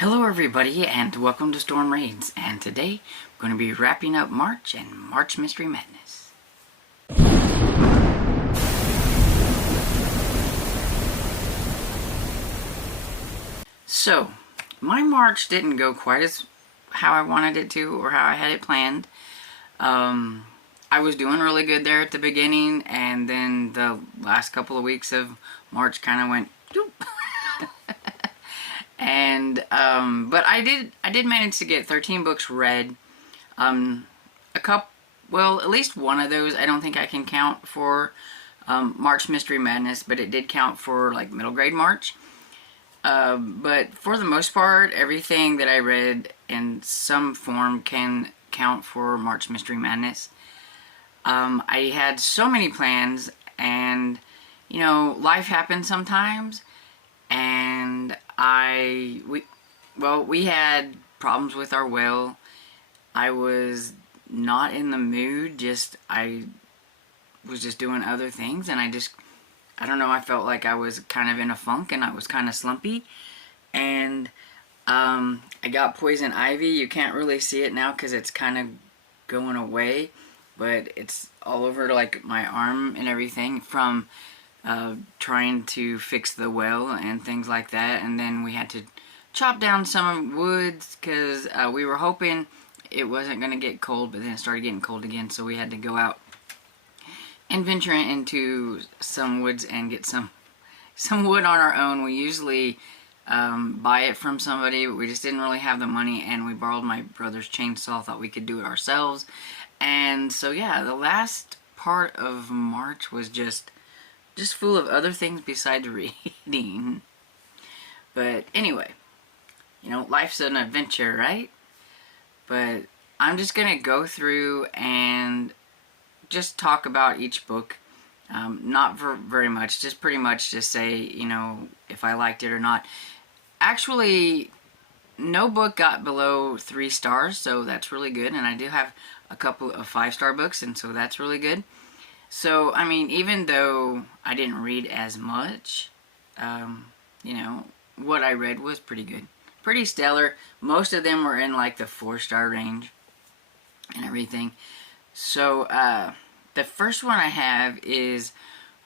Hello everybody and welcome to Storm Raids, and today we're going to be wrapping up March and March Mystery Madness. So, my March didn't go quite as how I wanted it to or how I had it planned. I was doing really good there at the beginning, and then the last couple of weeks of March kind of went doop. And but I did manage to get 13 books read. At least one of those I don't think I can count for March Mystery Madness, but it did count for like middle grade March. But for the most part, everything that I read in some form can count for March Mystery Madness. I had so many plans, and you know, life happens sometimes, and we had problems with our well. I was not in the mood, I was just doing other things, and I don't know, I felt like I was kind of in a funk, and I was kind of slumpy, and I got poison ivy. You can't really see it now because it's kind of going away, but it's all over like my arm and everything from trying to fix the well and things like that. And then we had to chop down some woods because we were hoping it wasn't going to get cold, but then it started getting cold again, so we had to go out and venture into some woods and get some wood on our own. We usually buy it from somebody, but we just didn't really have the money, and we borrowed my brother's chainsaw, thought we could do it ourselves. And so yeah, the last part of March was just full of other things besides reading. But anyway, you know, life's an adventure, right? But I'm just gonna go through and just talk about each book. Not for very much, just pretty much just say, you know, if I liked it or not. Actually, no book got below 3 stars, so that's really good. And I do have a couple of 5-star books, and so that's really good. So, I mean, even though I didn't read as much, you know, what I read was pretty good. Pretty stellar. Most of them were in like the 4-star range and everything. So, the first one I have is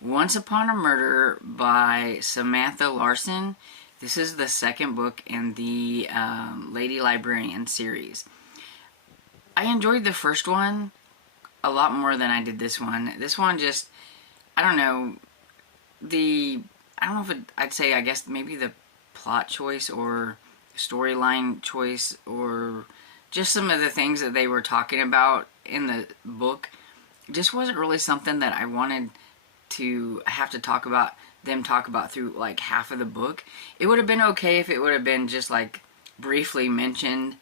Once Upon a Murder by Samantha Larson. This is the second book in the Lady Librarian series. I enjoyed the first one a lot more than I did this one. This one just, I don't know, I'd say, I guess maybe the plot choice or storyline choice or just some of the things that they were talking about in the book just wasn't really something that I wanted to have to talk about through like half of the book. It would have been okay if it would have been just like briefly mentioned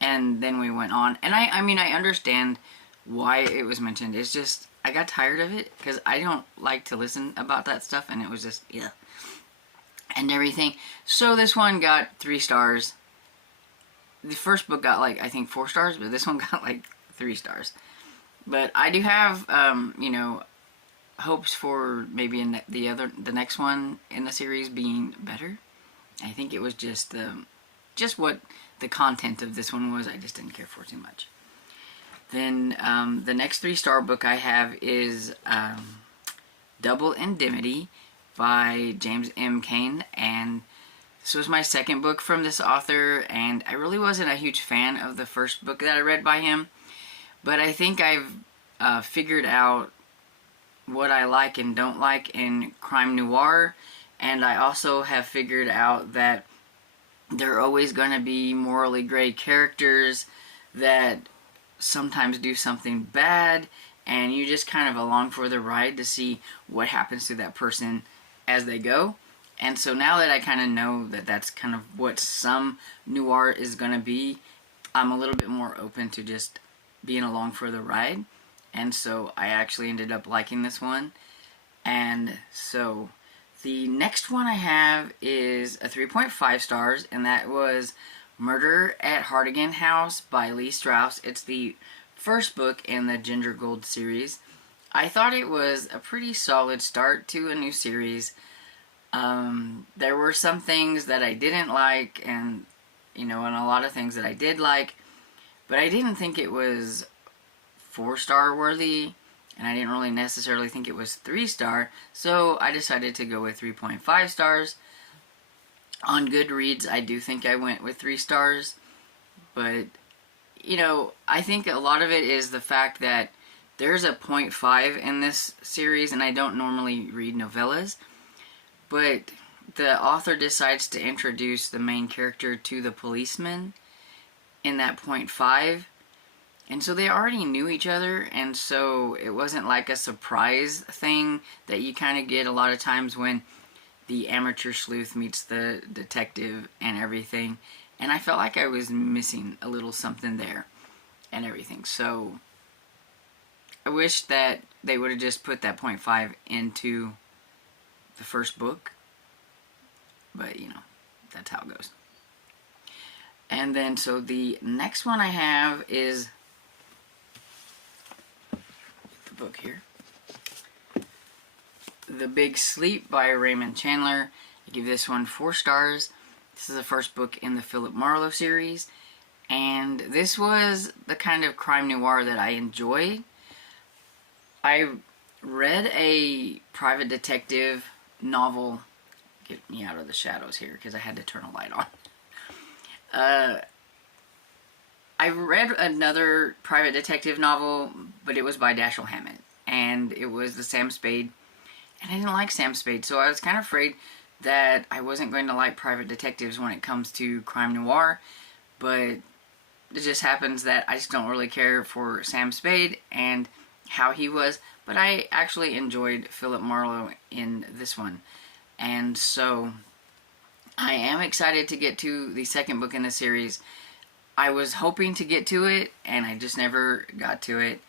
and then we went on. And I mean, I understand why it was mentioned. It's just, I got tired of it because I don't like to listen about that stuff, and it was just, yeah, and everything. So this one got 3 stars. The first book got like, I think 4 stars, but this one got like 3 stars. But I do have, you know, hopes for maybe in the next one in the series being better. I think it was just what the content of this one was. I just didn't care for too much. Then the next 3-star book I have is Double Indemnity by James M. Cain, and this was my second book from this author, and I really wasn't a huge fan of the first book that I read by him, but I think I've figured out what I like and don't like in crime noir, and I also have figured out that there are always going to be morally gray characters that sometimes do something bad, and you just kind of along for the ride to see what happens to that person as they go. And so now that I kind of know that that's kind of what some noir is going to be, I'm a little bit more open to just being along for the ride. And so I actually ended up liking this one. And so the next one I have is a 3.5 stars, and that was Murder at Hardigan House by Lee Strauss. It's the first book in the Ginger Gold series. I thought it was a pretty solid start to a new series. There were some things that I didn't like, and and a lot of things that I did like, but I didn't think it was 4-star worthy, and I didn't really necessarily think it was 3-star, so I decided to go with 3.5 stars. On Goodreads, I do think I went with 3 stars, but, I think a lot of it is the fact that there's a 0.5 in this series, and I don't normally read novellas, but the author decides to introduce the main character to the policeman in that 0.5, and so they already knew each other, and so it wasn't like a surprise thing that you kind of get a lot of times when the amateur sleuth meets the detective and everything, and I felt like I was missing a little something there and everything. So I wish that they would have just put that 0.5 into the first book, but that's how it goes. And then so the next one I have is the book here, The Big Sleep by Raymond Chandler. I give this one 4 stars. This is the first book in the Philip Marlowe series, and this was the kind of crime noir that I enjoyed. I read a private detective novel. Get me out of the shadows here because I had to turn a light on. I read another private detective novel, but it was by Dashiell Hammett, and it was the Sam Spade, and I didn't like Sam Spade, so I was kind of afraid that I wasn't going to like private detectives when it comes to crime noir, but it just happens that I just don't really care for Sam Spade and how he was, but I actually enjoyed Philip Marlowe in this one, and so I am excited to get to the second book in the series. I was hoping to get to it, and I just never got to it.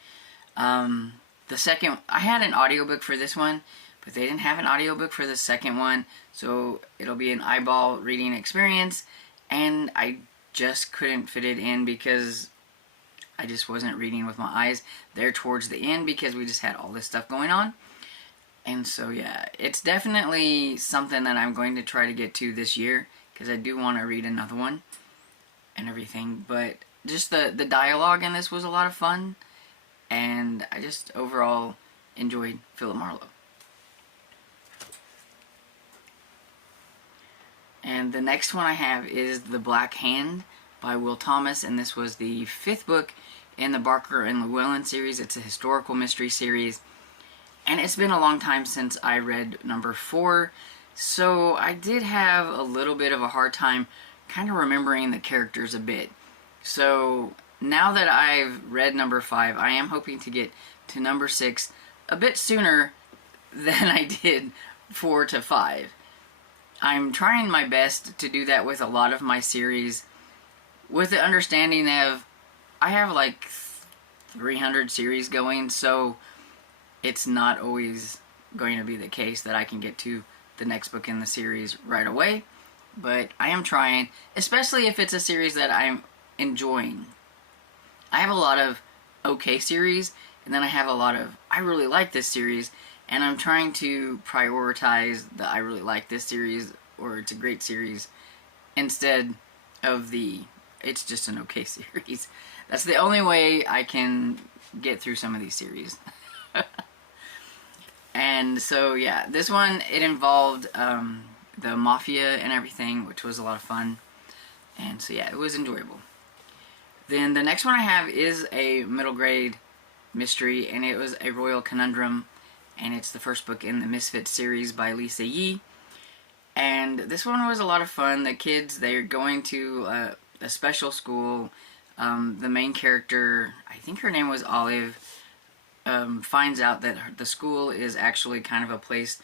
The second, I had an audiobook for this one, but they didn't have an audiobook for the second one, so it'll be an eyeball reading experience, and I just couldn't fit it in because I just wasn't reading with my eyes there towards the end because we just had all this stuff going on. And so yeah, it's definitely something that I'm going to try to get to this year because I do want to read another one and everything, but just the dialogue in this was a lot of fun, and I just overall enjoyed Philip Marlowe. And the next one I have is The Black Hand by Will Thomas, and this was the 5th book in the Barker and Llewellyn series. It's a historical mystery series, and it's been a long time since I read number 4, so I did have a little bit of a hard time kind of remembering the characters a bit. So now that I've read number 5, I am hoping to get to number 6 a bit sooner than I did 4 to 5. I'm trying my best to do that with a lot of my series, with the understanding of I have like 300 series going, so it's not always going to be the case that I can get to the next book in the series right away, but I am trying, especially if it's a series that I'm enjoying. I have a lot of okay series, and then I have a lot of I really like this series, and I'm trying to prioritize the I really like this series, or it's a great series, instead of the it's just an okay series. That's the only way I can get through some of these series. And so yeah, this one, it involved the mafia and everything, which was a lot of fun, and so yeah, it was enjoyable. Then the next one I have is a middle grade mystery, and it was A Royal Conundrum, and it's the first book in the Misfits series by Lisa Yee. And this one was a lot of fun. The kids, they're going to a special school. The main character, I think her name was Olive, finds out that the school is actually kind of a place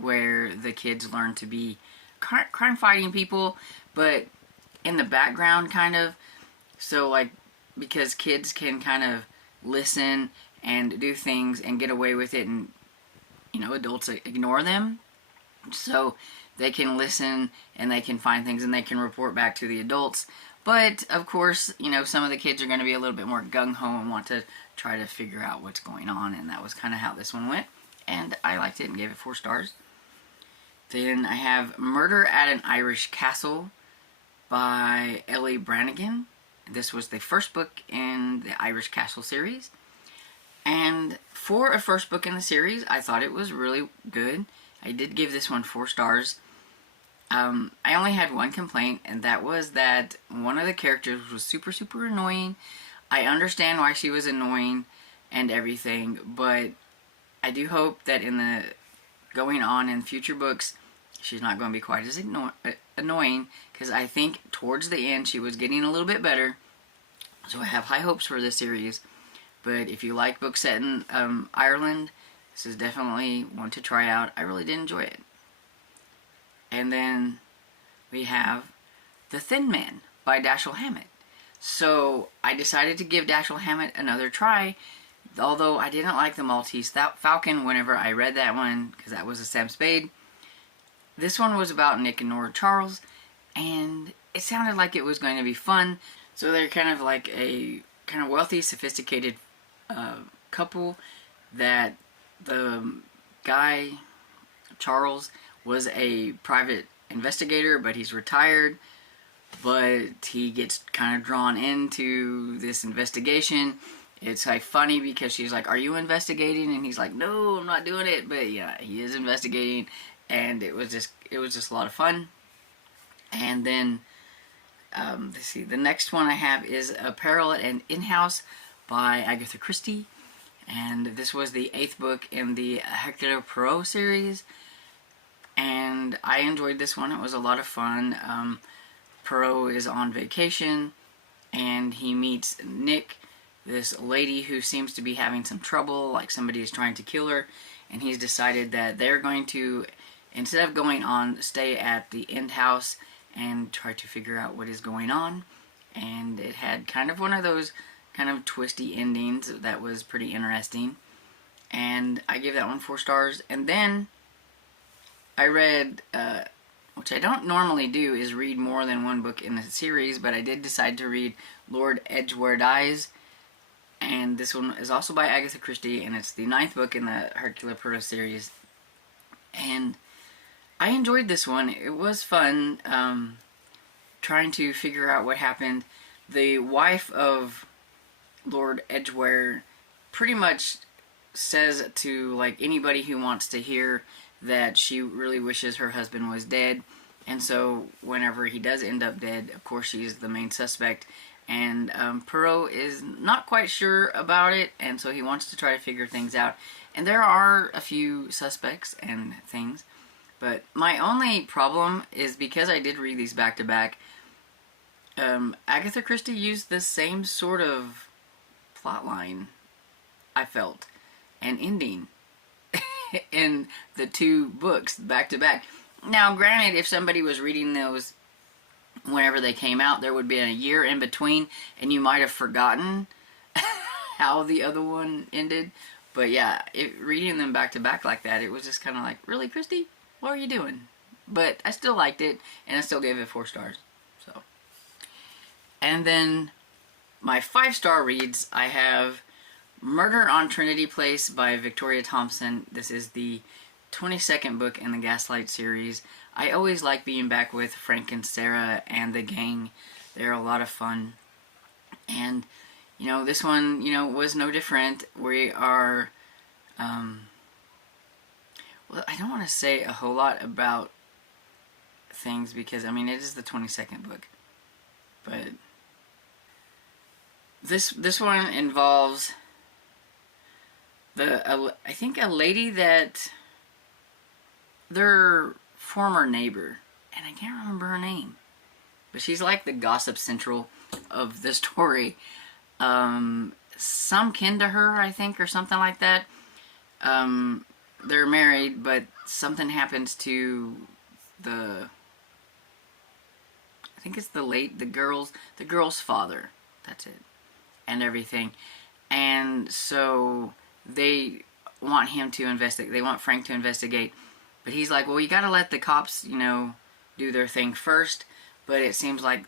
where the kids learn to be crime-fighting people, but in the background, kind of. So, like, because kids can kind of listen and do things and get away with it, and, adults ignore them. So they can listen and they can find things and they can report back to the adults. But, of course, some of the kids are going to be a little bit more gung-ho and want to try to figure out what's going on, and that was kind of how this one went. And I liked it and gave it 4 stars. Then I have Murder at an Irish Castle by Ellie Brannigan. This was the first book in the Irish Castle series. And for a first book in the series, I thought it was really good. I did give this one 4 stars. I only had one complaint, and that was that one of the characters was super, super annoying. I understand why she was annoying and everything, but I do hope that in the going on in future books, she's not going to be quite as annoying, because I think towards the end she was getting a little bit better. So I have high hopes for this series. But if you like books set in Ireland, this is definitely one to try out. I really did enjoy it. And then we have The Thin Man by Dashiell Hammett. So I decided to give Dashiell Hammett another try, although I didn't like The Maltese Falcon whenever I read that one, because that was a Sam Spade. This one was about Nick and Nora Charles, and it sounded like it was going to be fun. So they're kind of like a kind of wealthy, sophisticated couple that the guy, Charles, was a private investigator, but he's retired. But he gets kind of drawn into this investigation. It's like funny because she's like, "Are you investigating?" And he's like, "No, I'm not doing it." But yeah, he is investigating, and it was just a lot of fun. And then let's see, the next one I have is A Parall and In-House by Agatha Christie, and this was the 8th book in the Hercule Poirot series, and I enjoyed this one. It was a lot of fun. Poirot is on vacation, and he meets Nick, this lady who seems to be having some trouble, like somebody is trying to kill her, and he's decided that they're going to, instead of going on, stay at the end house and try to figure out what is going on. And it had kind of one of those kind of twisty endings that was pretty interesting, and I give that one 4 stars. And then I read, which I don't normally do, is read more than one book in the series, but I did decide to read Lord Edgware Dies, and this one is also by Agatha Christie, and it's the 9th book in the Hercule Poirot series. And I enjoyed this one. It was fun, trying to figure out what happened. The wife of Lord Edgware pretty much says to like anybody who wants to hear that she really wishes her husband was dead, and so whenever he does end up dead, of course she's the main suspect, and Poirot is not quite sure about it, and so he wants to try to figure things out, and there are a few suspects and things, but my only problem is because I did read these back to back, Agatha Christie used the same sort of plot line, I felt, and ending in the 2 books back to back. Now, granted, if somebody was reading those whenever they came out, there would be a year in between, and you might have forgotten how the other one ended. But yeah, reading them back to back like that, it was just kind of like, really, Christy? What are you doing? But I still liked it, and I still gave it 4 stars. So, and then my 5-star reads, I have Murder on Trinity Place by Victoria Thompson. This is the 22nd book in the Gaslight series. I always like being back with Frank and Sarah and the gang. They're a lot of fun. And, you know, this one, you know, was no different. We are, well, I don't want to say a whole lot about things because, I mean, it is the 22nd book. But this one involves I think a lady that their former neighbor, and I can't remember her name, but she's like the gossip central of the story. Some kin to her, I think, or something like that. They're married, but something happens to I think it's the girl's father. That's it, and everything, and so they want him to investigate. They want Frank to investigate. But he's like, well, you gotta let the cops, you know, do their thing first. But it seems like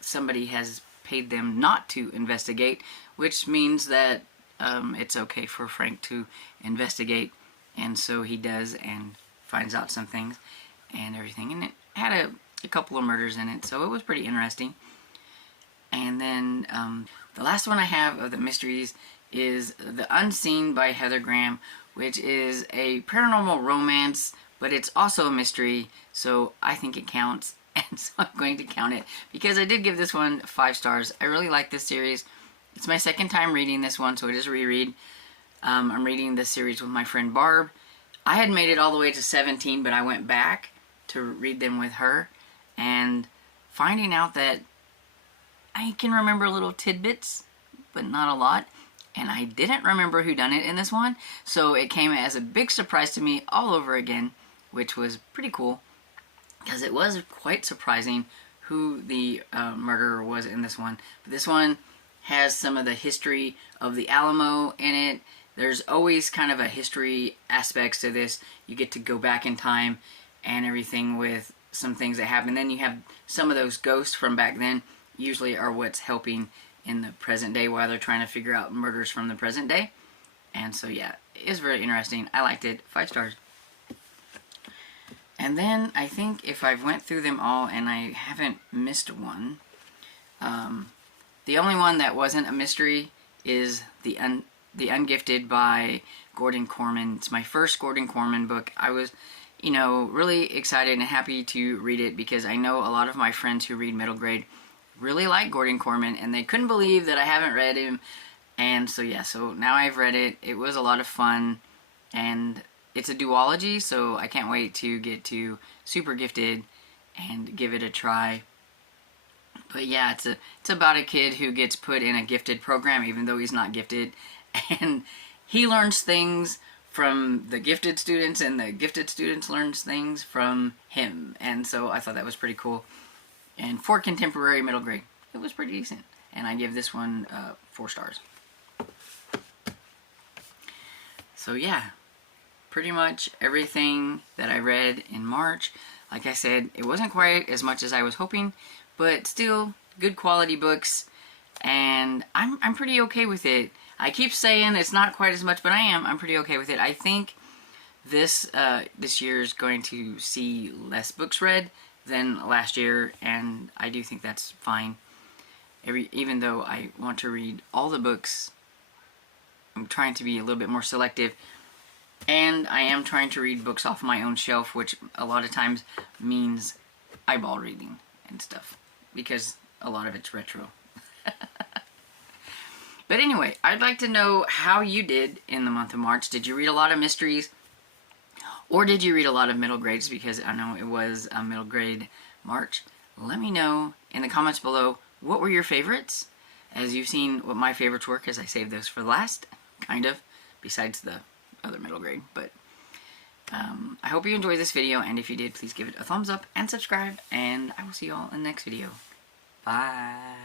somebody has paid them not to investigate, which means that it's okay for Frank to investigate. And so he does and finds out some things and everything. And it had a couple of murders in it, so it was pretty interesting. And then the last one I have of the mysteries is The Unseen by Heather Graham, which is a paranormal romance, but it's also a mystery, so I think it counts, and so I'm going to count it, because I did give this one 5 stars. I really like this series. It's my second time reading this one, so it is a reread. I'm reading this series with my friend Barb. I had made it all the way to 17, but I went back to read them with her, and finding out that I can remember little tidbits, but not a lot. And I didn't remember who done it in this one, so it came as a big surprise to me all over again, which was pretty cool, because it was quite surprising who the murderer was in this one. But this one has some of the history of the Alamo in it. There's always kind of a history aspects to this. You get to go back in time and everything with some things that happen. Then you have some of those ghosts from back then usually are what's helping in the present day while they're trying to figure out murders from the present day. And so yeah, it's very interesting. I liked it. 5 stars. And then I think if I've went through them all and I haven't missed one, the only one that wasn't a mystery is the Ungifted by Gordon Corman. It's my first Gordon Corman book. I was, really excited and happy to read it, because I know a lot of my friends who read middle grade really like Gordon Corman, and they couldn't believe that I haven't read him. And so yeah, so now I've read it. It was a lot of fun, and it's a duology, so I can't wait to get to Super Gifted and give it a try. But yeah, it's about a kid who gets put in a gifted program even though he's not gifted, and he learns things from the gifted students, and the gifted students learns things from him. And so I thought that was pretty cool. And for contemporary middle grade, it was pretty decent. And I give this one 4 stars. So yeah, pretty much everything that I read in March. Like I said, it wasn't quite as much as I was hoping, but still good quality books. And I'm pretty okay with it. I keep saying it's not quite as much, but I'm pretty okay with it. I think this year is going to see less books read than last year, and I do think that's fine. Even though I want to read all the books, I'm trying to be a little bit more selective, and I am trying to read books off my own shelf, which a lot of times means eyeball reading and stuff, because a lot of it's retro. But anyway, I'd like to know how you did in the month of March. Did you read a lot of mysteries? Or did you read a lot of middle grades? Because I know it was a middle grade March. Let me know in the comments below what were your favorites. As you've seen what my favorites were, because I saved those for last, kind of, besides the other middle grade. But I hope you enjoyed this video, and if you did, please give it a thumbs up and subscribe, and I will see you all in the next video. Bye.